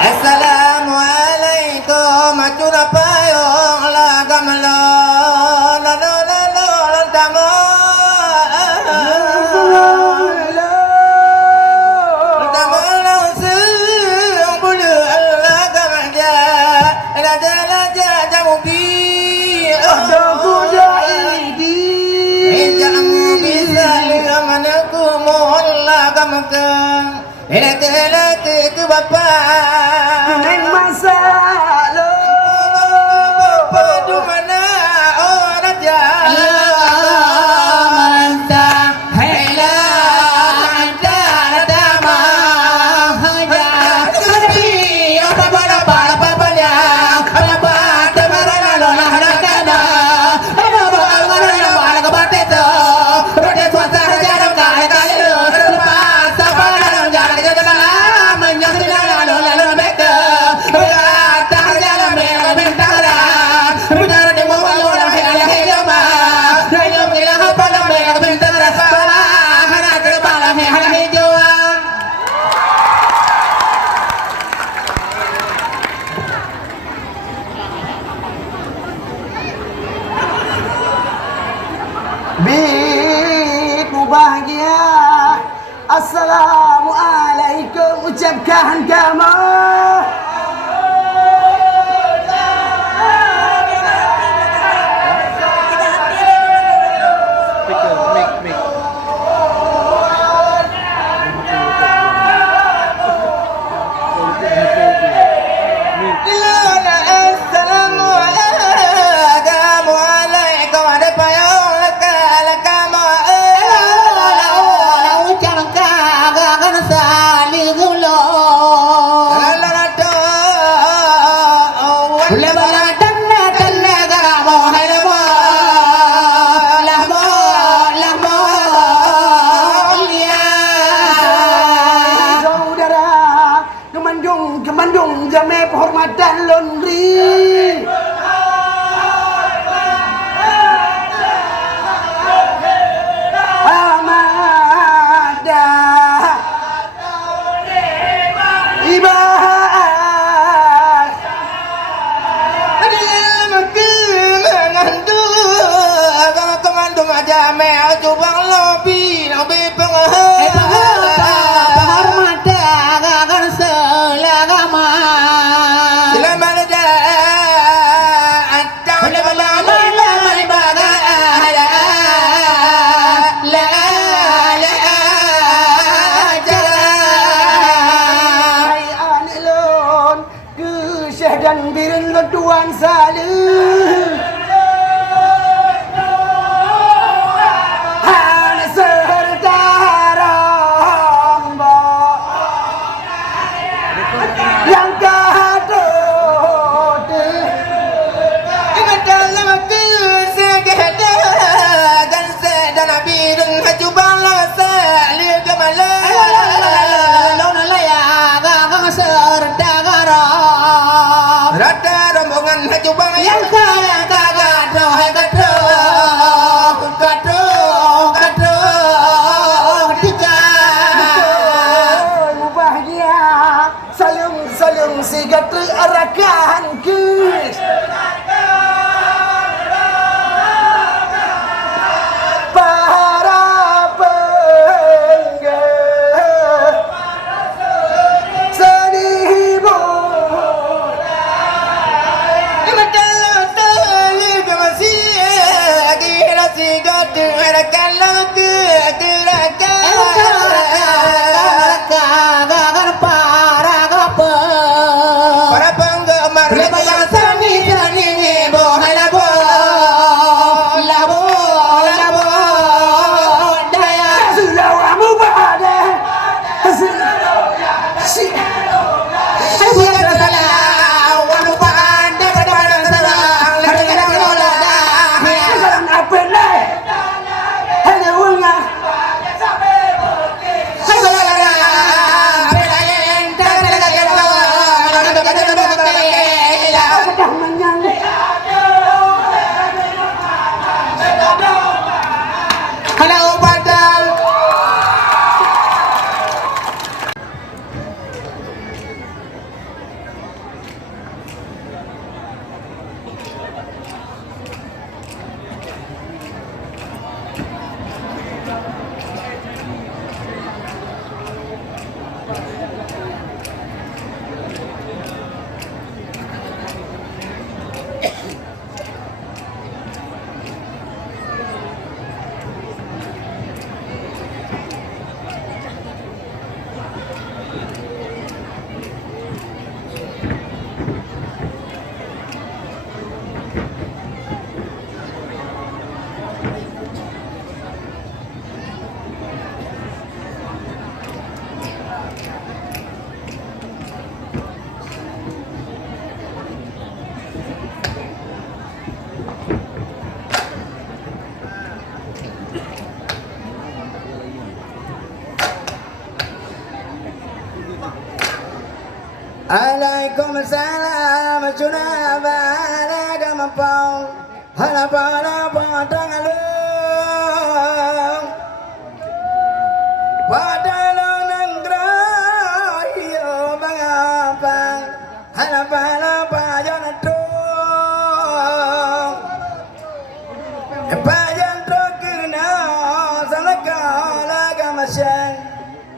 Assalamualaikum acuna payong la gamlo la la la la tamo tamo la sung bulu la gamja la la jamu bi ada kujaidi jamu bisa lihamanaku mohalla gamka elak ke bapa neng masa lo bapa du mana orang jalan manta hela anda dama haja tapi apa bala bala babanya apa tamara lo la harana apa bala bala kabate to rote swasta jaram kale kale lo pas sapana jalan jalan Biku bahagia. Assalamualaikum ucapkan kamu. Kemandung jame penghormatan laundry. Amada ibas adalah makin ngandu kemandung jame coba lobi dan birin leduan salih hana serta ramba yang kahadot ingat dalam kesegada dan sedana birin hajubala salih gemala lona layak serta rada rombongan haju bang yang kaya kagak doh gaduh tiga bahagia saling si gaduh arakan kis para pengge senibu para penggemar Waalaikumsalam Cuna bala gamampong Halapala padang alung Padalong ng grayo bangapang Halapala payon atong Payon trokina Salakala gamasyang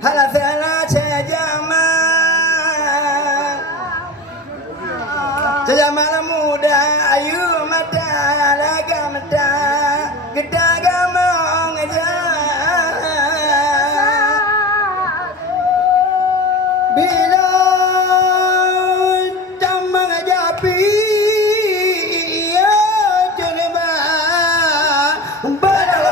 Halasela cejama Sejamala muda ayu mata laga mata kita gamong aja bila tamang japi ya jeneba badal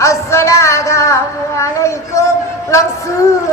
Assalamualaikum langsung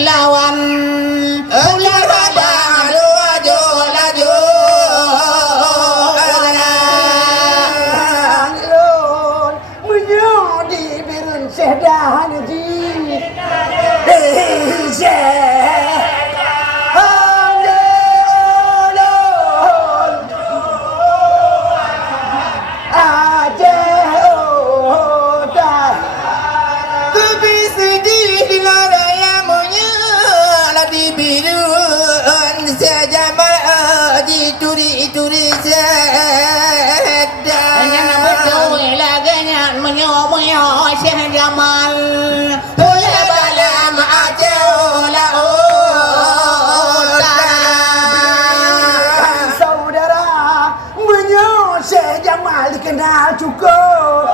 Lawan laju laju Syekh Jamal dikenal cukup.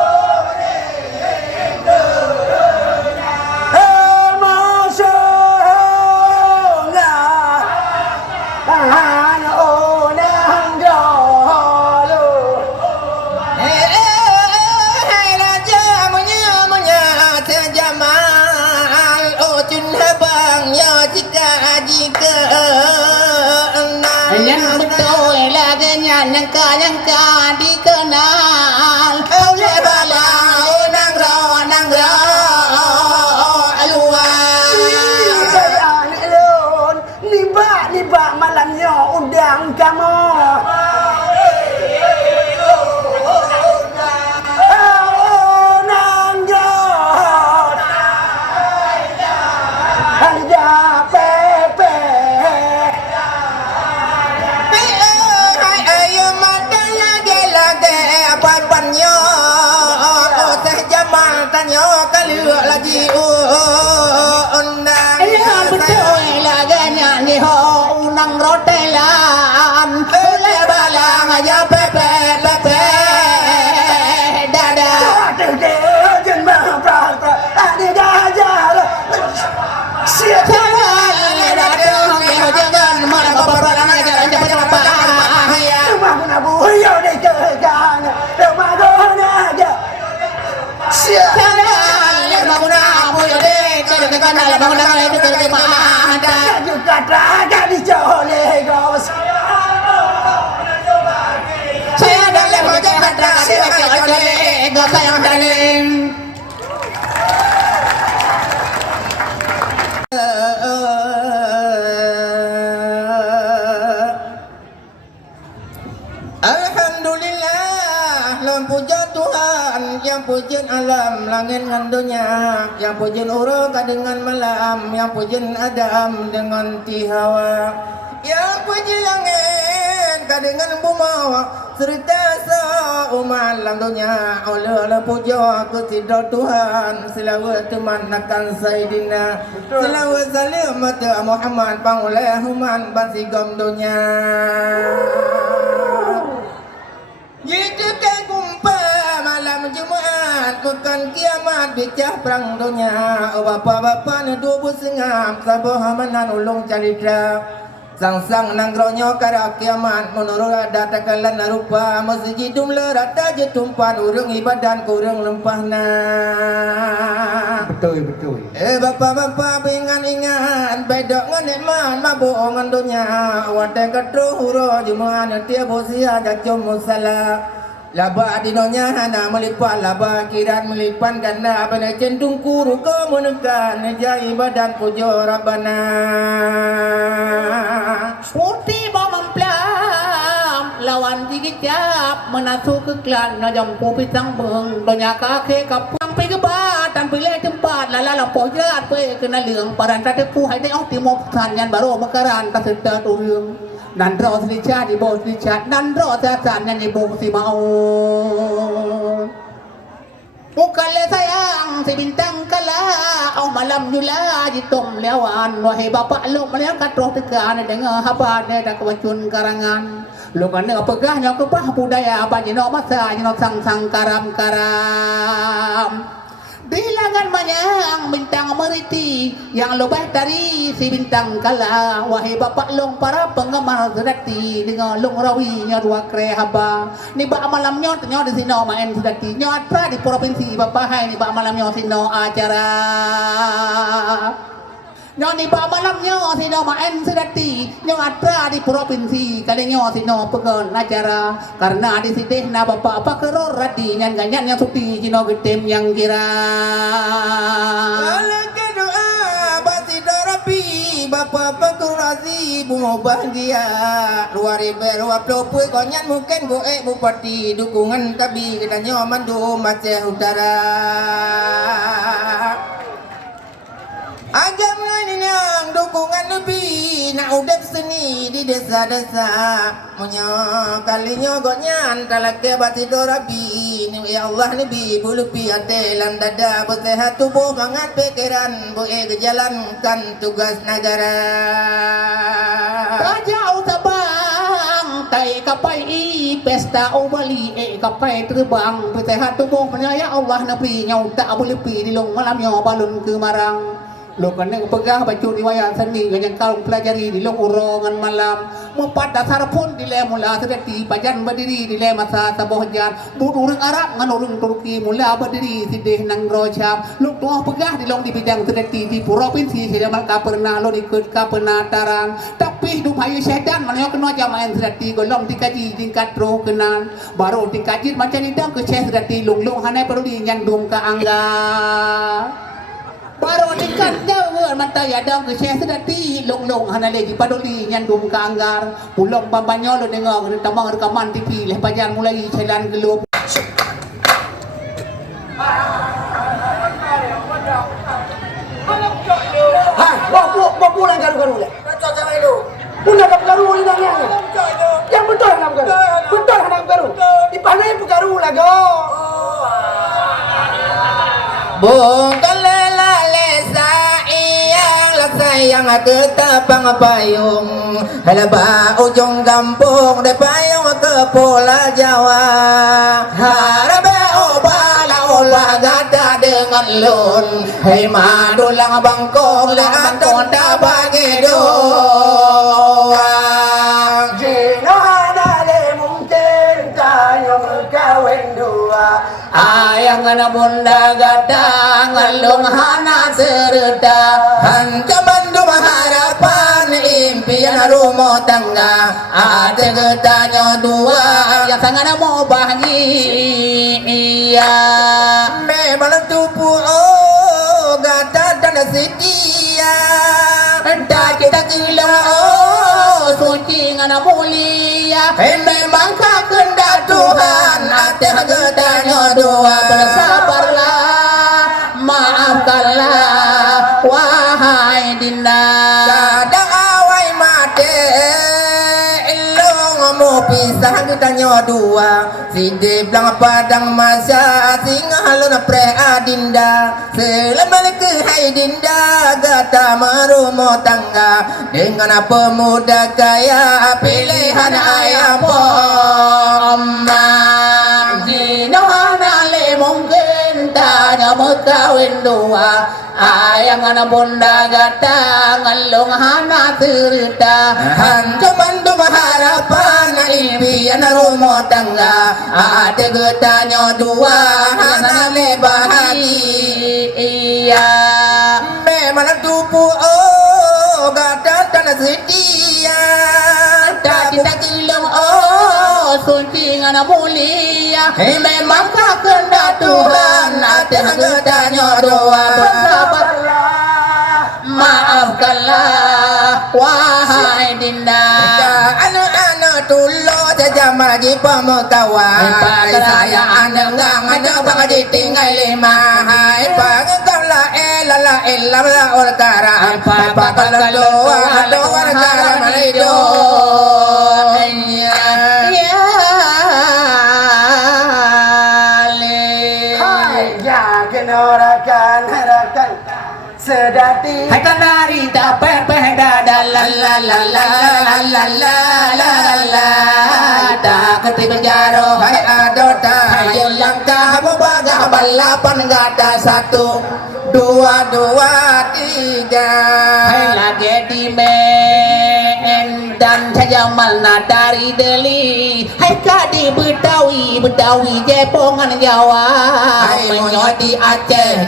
Yang betul laganya nyangka dikenal oleh balang nang ro aluan. Nibak malamnya undang kamu. Nang rotelan oleh balang aja pepe dada jangan mana bapak aja cepat ya saya dalam Jakarta sayang dalam Alhamdulillah lawan puja Tuhan yang pujian alam langit dengan dunia yang pujian urang dengan malam yang pujian Adam dengan tihawa yang puji langit dengan bumawa serta umat lang dunia oleh puja ke sidar Tuhan selawat teman akan Sayyidina selawat salam mata Muhammad pangoleh human bansigam dunia jika kumpa malam Jumat bukan kiamat bicah perang dunia bapa-bapa nedubu sengam sabah manan ulung calidra sang-sang nanggronya kara kiamat menurut adat takalan rupa masjid dumla rata je tumpan urang ibadan kurang lempahna betul bapa-bapa bingan ingat bedok ngan mabuk ngan dunia wate katro huro jumaan tiap usia jacom musala laba dinonya hana melipat laba kiran melipan karena abana cendung kuru ke menekan jai badan pujo rabbana putih bawang plam lawan gigi cap menasuh ke klan najam kopi sang beng banyak kake kapang pegebat dan pilih tempat lala pojat pe kena liang paran tade pu hai dai ong timok sanyan baru mekaran ta serta turung nan ro selicat di bawah selicat nan ro tasan yang ibu si mau bukan le sayang si bintang kala au malam jula di tom lewan wahai bapak lu melihat roh tekan dengar apa ada kewacun karangan lu kan pegahnya kepah budaya apa jino masa jino sang karam bilangan manyang bintang meriti yang lebih dari si bintang kala wahai bapak long para penggemar sedati dengan long rawi dua krehaba ni bak malamnya di sino main sedati nyatra di provinsi bapak hai ni bak malamnya sino acara Nyoni ba malam nyo sino main sedati nyo atra di provinsi kali nyo sino pegon acara karena di sini na bapak apa keror rati nyan ganyan yang suti sino getem yang kira alake doa bati darapi bapak pekurasi bungo bahagia luar iber waplopu konyan mungkin goe bupati dukungan tapi kita nyo mandu Aceh Utara agam yang dukungan lebih nak udap seni di desa-desa punya kalinya goknya antara ke bati dorabi ni ya Allah nabi bulupi ate lan dada bersehat tubuh mangat pikiran boleh jalankan tugas negara tak jauh tabang kai kapai pesta Bali kapai terbang petehat tubuh ya Allah nabi nyau tak boleh pi di long malam nyaw balun ke marang lo kena pegang baju riwayat seni yang kau pelajari di long urongan malam mempat dasar pun di le mula sedati pajan berdiri di le masa sabohjan burung Arab ngan urang Turki mula berdiri sideh nang rojab lu tuah pegah di long di bidang sedati di provinsi Sidaman ka pernah lo ikut ka penataran tapi du hayu sedan manyo kena jamaah sedati golong dikaji tingkat roh kenan baru dikaji macam ni dah ke sedati long hanai perlu dinyandung ka angga baru dekat jauh mata ya dong ke saya sedati long hanale di padoli nyandum ke anggar pulang bambanyo lo dengar tamang rekaman TV leh pajan mulai jalan gelup Ha, mau pulang garu-garu le. Punya garu ni nang yang. Yang betul nak garu. Betul nak garu. Di panai garu lah go. Bukan lelale sayang ketapang payung halaba ujung kampung de payung ke Pulau Jawa harabe obala olah gada dengan lun hei madulang bangkong dengan tonda bagi doang Jino hanale mungkin tayo kawin dua. ayang na bunda gadang ngalung hana serta hancaman duma harapan impian rumah tangga ada getanya dua yang sangat mau bahagia iya memang tupu oh gata dan setia dah kita gila oh suci ngana mulia memang kau kehendak Tuhan ada getanya dua bersabarlah maafkanlah wahai Dinda kadang awai mati ilung mau pisah getanya dua si diblang padang masa singa halun pre Dinda selamat ke hai Dinda gata merumah tangga dengan pemuda kaya pilihan ayah Mama Jino hanale mungkin tanya berkawin dua ayang anak bunda gata ngalung hana cerita hancaman duma harapan impian rumah tangga ada getanya dua hanale bahagia memang tupu oh gata tanah setia tak kita kilung oh suci ngana mulia memang kau kehendak Tuhan ada getanya dua Bersabarlah. maafkanlah wahai Dinda anak-anak tulo saja maji pemekawan saya anak ada bang ditinggal lima hai pangkala ella orkara papa doa orkara malido Hai, jangan orakan harakan sedati. hai kanari da pepe da la la la la la la la la da ketiba jaro hai adota hai langkah baga balapan gada satu dua tiga hai lagi di men dan saya malna dari Deli hai kadi Betawi Jepongan Jawa hai menyo di Aceh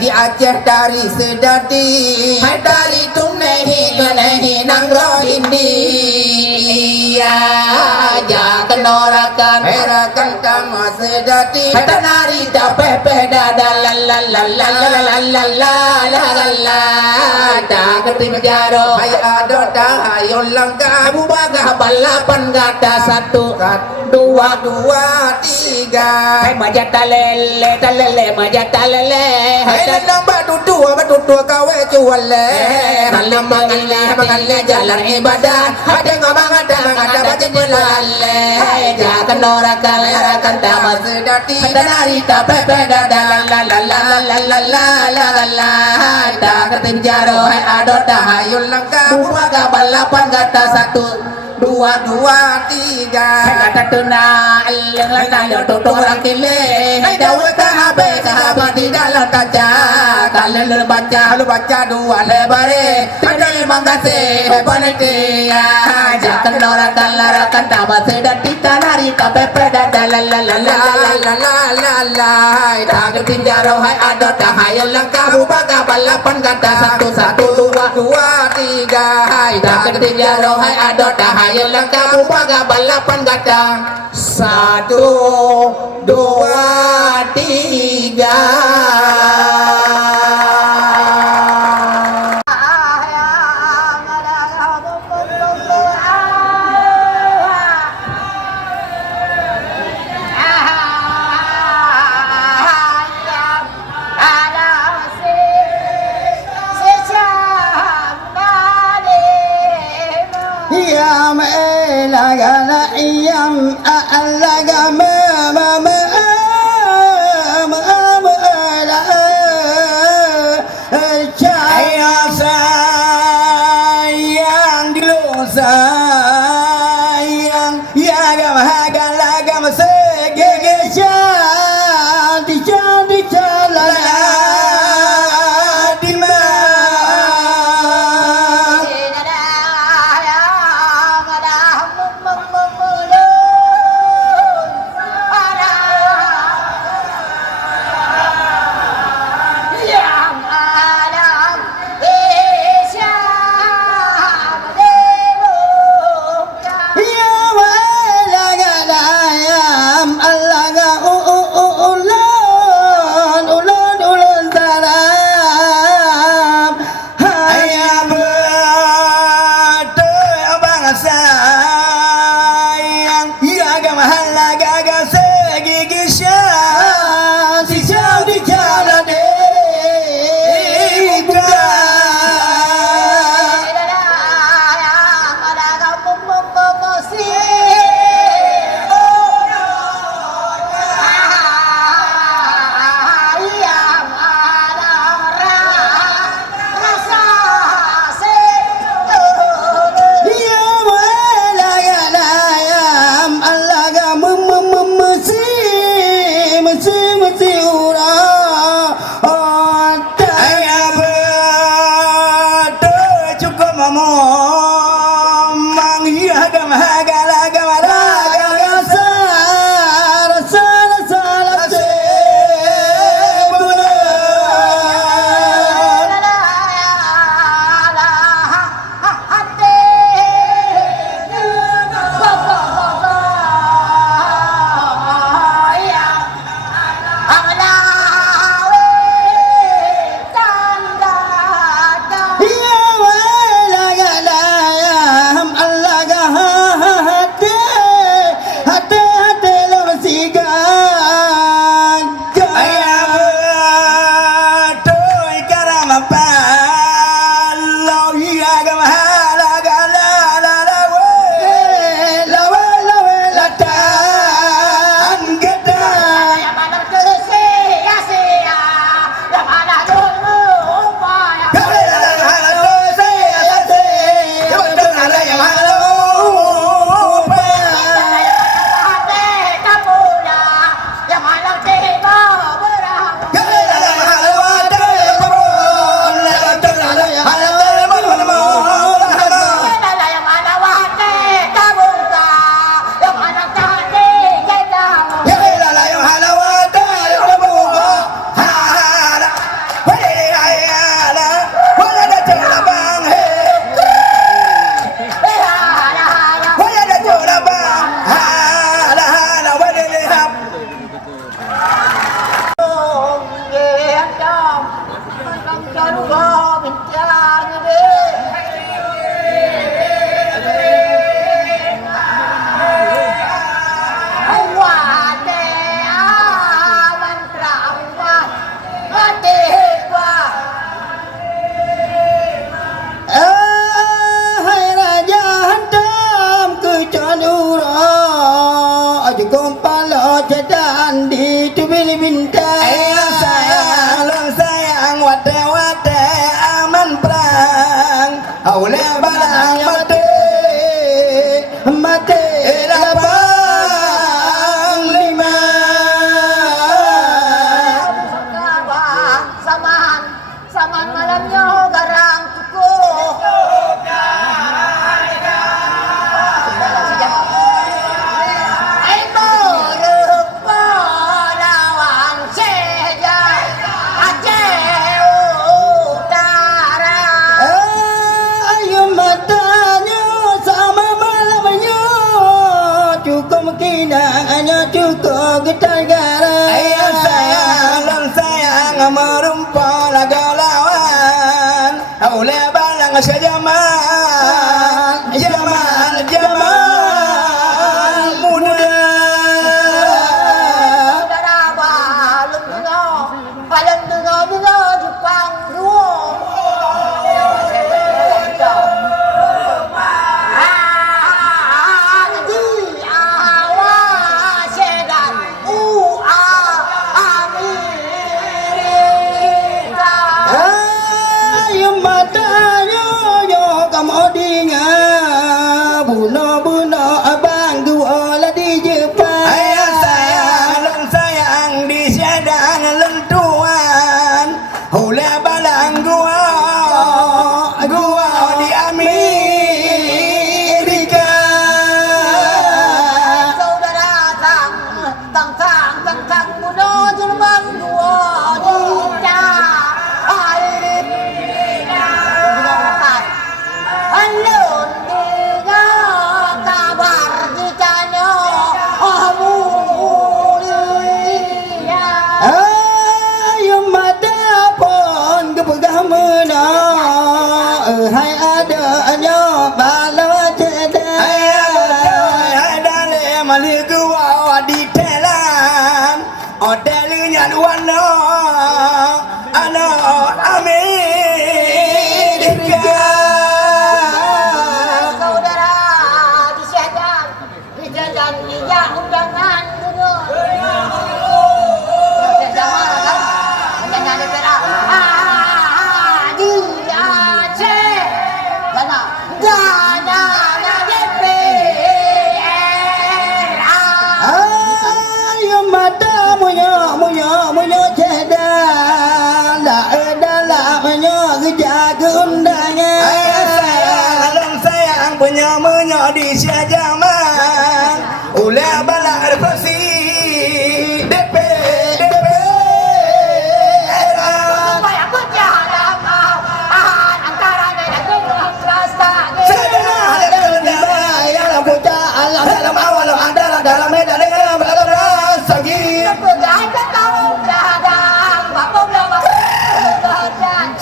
dari Sedati hai dari Tunehi Nangro India aja kenorakan herakan kamu Sedati hai tanari da pepe da la la la la la la la la la da ketim jaro hai adota hayo langkah bubaga balapan gada satu dua tiga hai majata lele majata lele hai nang batu tua kawe cuale malam mangalle jalan ibadah ada ngomong ada baca belale jangan norakan tamas sedati tanari ta pepe da la la la la la la la la la da ketim jaro hai adota hayul langkah bubaga balapan gada satu dua dua tiga kata tuna leng lena yo tutu orang kile dawe kahabe sahabat di dalam kaca kalau lu baca dua lebare tinggal mangase panitia jangan orang kalarakan tamat sedan kita nari kape peda la tak tinjaro hai ada tahayal kamu baga balapan kata satu dua tiga tak tinjaro hai ada tahayal kamu baga balapan kata 1 2 Ya melagana iyam alaga cahaya sayang di lu sayang ya gam lagam segege cantik calala di cukup getar gara. Ayah sayang dan sayang merumpah lawan. Oleh balang sejaman, jaman muda. Saudara balem dengar Jepang dua. Jadi awak sedan Amerika. Ayo mata yo kamu dinga buno abang dua lah di Jepang. Ayah sayang dan sayang di sedang lentuan. Oleh balang gua di Amerika. Saudara tang buno Jerman dua juta. Alun dengar kabar jikanya mulia. Ayo mata pon kepegah mena. Hai adanya bala ceda. Ayah dale mali gua di telan. Odelnya luana ana Amerika. Saudara disedan iya undangan dulu. Sejaman kan? Undangan DPR. Di Aceh. Dana DPR. Ayo mata munyo ceda. Dalam jaga undangan. Ayah sayang dan sayang punya di sejaman. Oleh balang represi DPR. Supaya berjalan antara negeri dan swasta. Yang puja Allah dalam awal adalah dalam medan dengan berlalu sagi. Berjalan tahun dadang, bapak belum berjalan.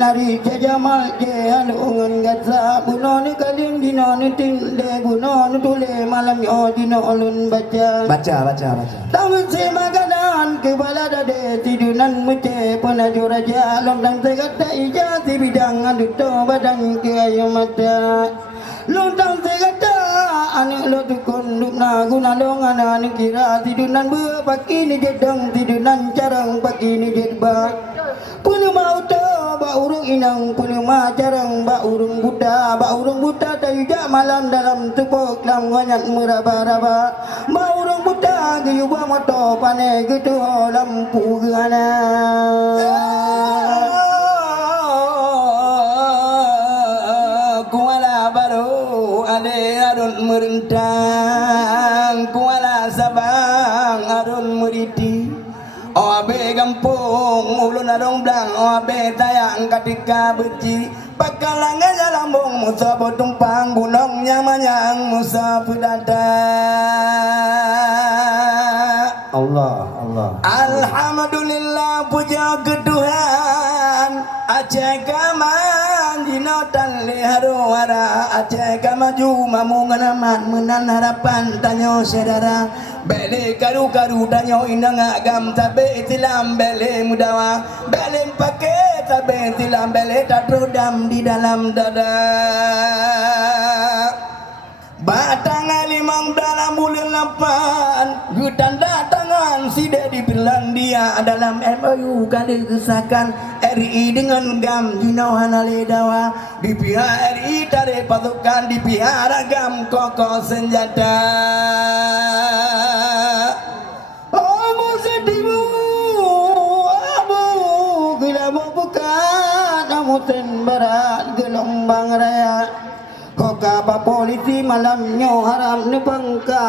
Nari jamal je alungan gatsa bunon kaling dinon tinde bunon tule malam yo dino ulun baca tamun se maganan ke balada de tidunan muce penaju raja lontang segata ija si bidang aduto badan ke ayo mata lontang segata ane lo tukun dukna guna longan ane kira tidunan bepaki ni jedang tidunan carang paki ni jedbak punya mau ba urung inang punya macarang ba urung buta tayu jak malam dalam tepuk lam nganyat meraba-raba ba urung buta geyu ba moto pane gitu lampu gana kuala baru ade adun merentang kuala sabang adun meriti Obe gampung ulun adong blang obe tayang ketika beci pakalangan lambung musa tumpang bulongnya manyang musa pedada Allah Alhamdulillah puja ke Tuhan Aceh kaman dinotan liharu wara Aceh kamaju mamu menan harapan tanyo saudara bele karu tanyo inang agam tabe itilam bele mudawa bele pake tabe itilam bele tatrodam di dalam dada batang limang dalam bulan 8 hutan datangan sida di Finlandia dalam MOU kali kesakan RI dengan gam jinauhan aledawa di pihak RI tarik pasukan di pihak ragam kokoh senjata Abu sedimu Abu gila mau bukan namun berat gelombang raya Kokapa polisi malamnya haram ni bengka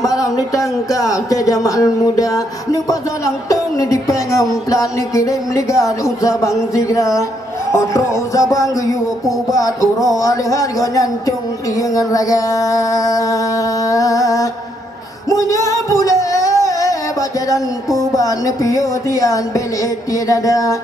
malam ni tangka jamal muda ni pasalang tong ni dipengam plat ni kirim ligat usah bang sigra otro usah bang yu pubat uro ale harga nyancung dengan raga munya pule baca dan pubat ni piyo tian belet tiada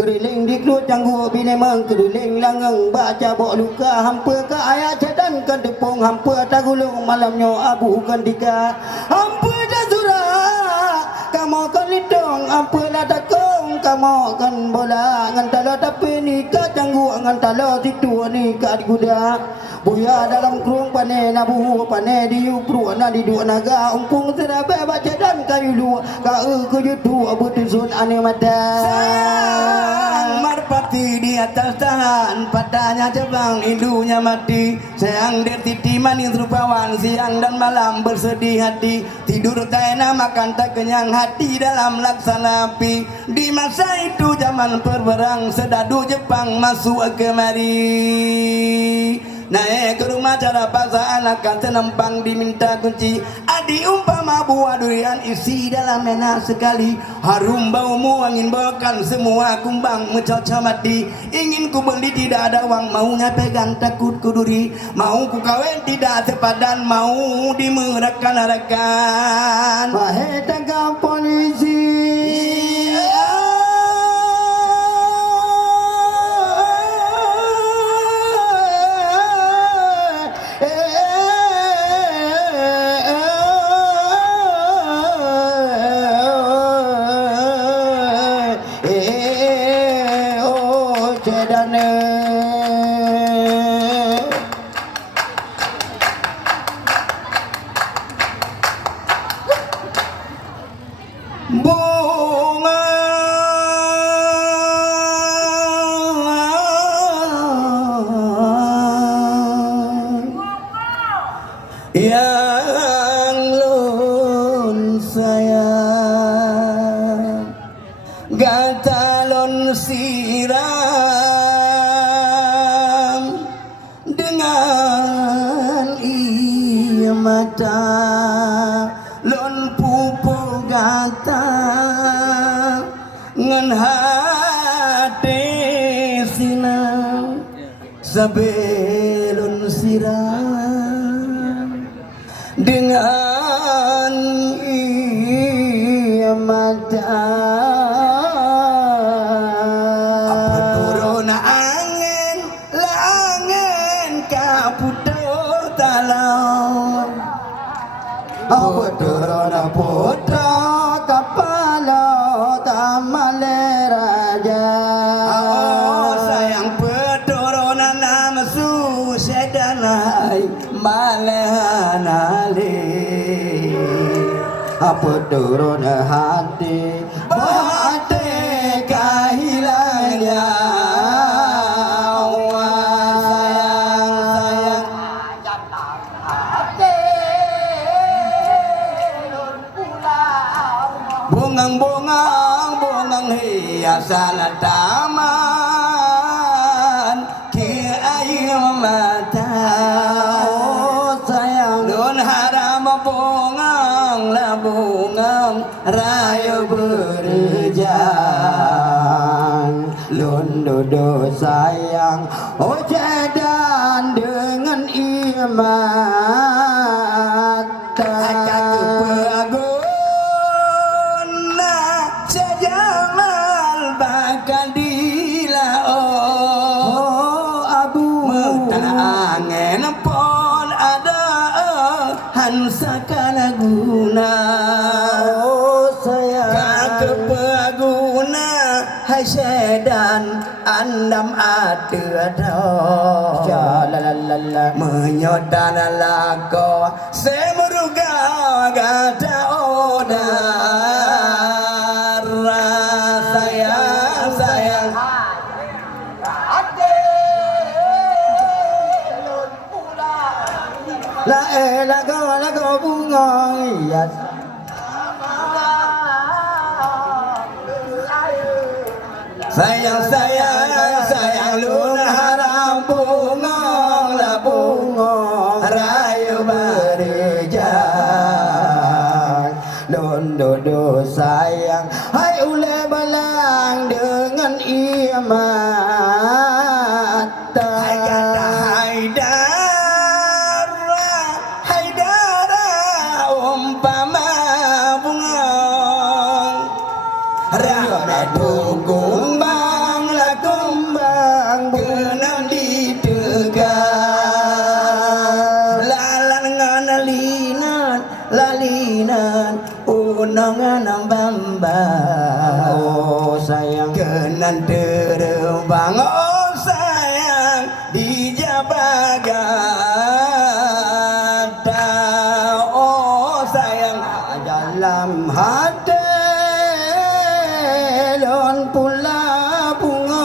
keriling di kelut tangguh binemang keriling langang baca bok luka hampa ke ayat cadan ke depung hampa tagulung malamnya abu kandika hampa dah surah kamu kan lidong hampa lah takung kamu kan bola ngan tala tapi ni ka tangguh ngan tala situ ni ka diguda buya dalam kerung pane nabu pane diu pru na di dua naga umpung serabe baca dan kayu lu ka ke jutu abutusun ane mata marpati di atas tahan padanya jebang indunya mati sayang der titi manis rupawan siang dan malam bersedih hati tidur tak enak makan tak kenyang hati dalam laksana api di masa itu zaman perberang sedadu Jepang masuk kemari naik ke rumah cara paksa anak kata nempang diminta kunci adi umpama buah durian isi dalam enak sekali harum baumu angin bawakan semua kumbang mencocok mati ingin ku beli tidak ada uang maunya pegang takut ku duri mau ku kawin tidak sepadan mau dimerekan-rekan wahai tangkap polisi bunga yang lun sayang gatalon siram dengan ia mata lon pupuk gata ngan hati sinang sebelum siram dengan ia mata apa turun angin langin kaputo talau apa turun putra kepala kamale raja oh sayang peturunan nama susedanai malehanale apa turun hati hati kahilangnya bungang hiasan taman kiai mata oh sayang don haram bungang lah bungang raya berjang lun dodo sayang oh jadan dengan iman sakala guna oh sayang kepaguna hai sedan andam ada jalalala menyodan lago semeruga gada odar sayang sayang lago bunga hias sayang sayang sayang luna haram bunga lah bunga raya berjalan Londo sayang hai ule balang dengan mata Haidara umpama bunga Rana kumbang la kumbang benang di tegal lalan ngana lalinan unangan bamba oh sayang kenan terbang oh sayang di jabagada oh sayang dalam hati lon pula bunga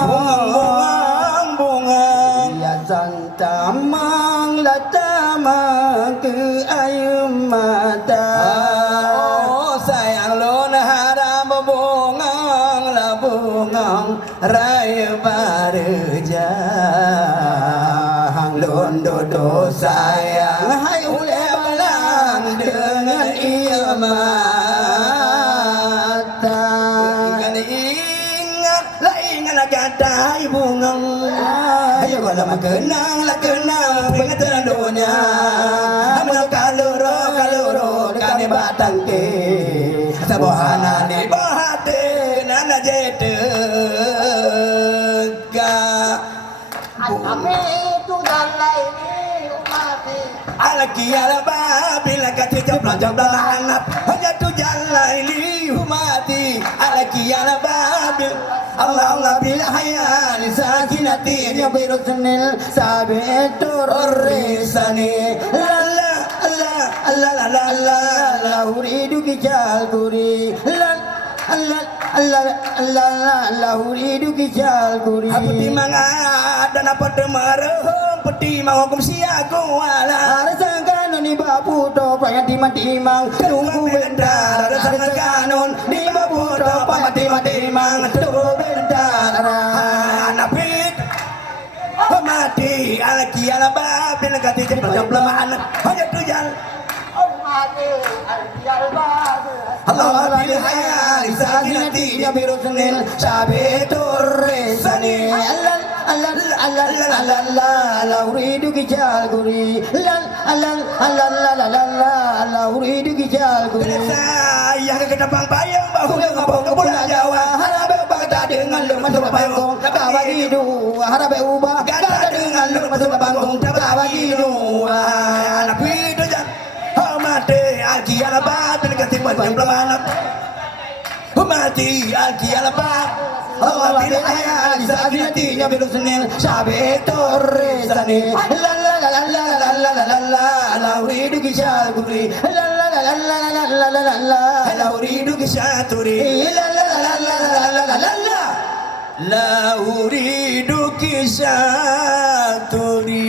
hiasan tamang latamang ke air mata oh sayang lon harap bungang la bungang raya barjang lon dodo sayang hai ule balang dengan irmata gadai bungang ayo kalau makenang la kenang pengetan dunia amal kaloro kane batang ke sabohana ni bahate nana jete ga Kami itu dan lain mati. alaki alaba bila kati jablan anak hanya tu jalai humati alaki alaba Allah bila hayal sakinati ya biru senil sabetur resani la la la la la la la uridu kijal guri la la uridu kijal guri aputi manga dan apa demarem peti mangkum siaku wala arsakan ni bapu do payati-matimang tunggu bendar arsakan ni bapu do payati-matimang tunggu bendar anapit mati alaki alaba bin kati jempol anak hanya tujal Mati, al-jalbad. Allah bil hayal sakinati ya biru senil sabetur resani la uridu kijal guri la uridu kijal guri saya ke depan payung bahu ngapung ke pulau Jawa harabe bagda dengan lu masuk panggung bawa hidu harabe ubah gada dengan lu masuk panggung bawa hidu anak hidu mati alki alaba bin kati jempol anak mati alki alaba Allah bil hayal sakinati ya biru senil sabetur resani la la la la la la la la la uridu kisal guri la la la la la la la la uridu kisaturi la la la la la la la la uridu kisaturi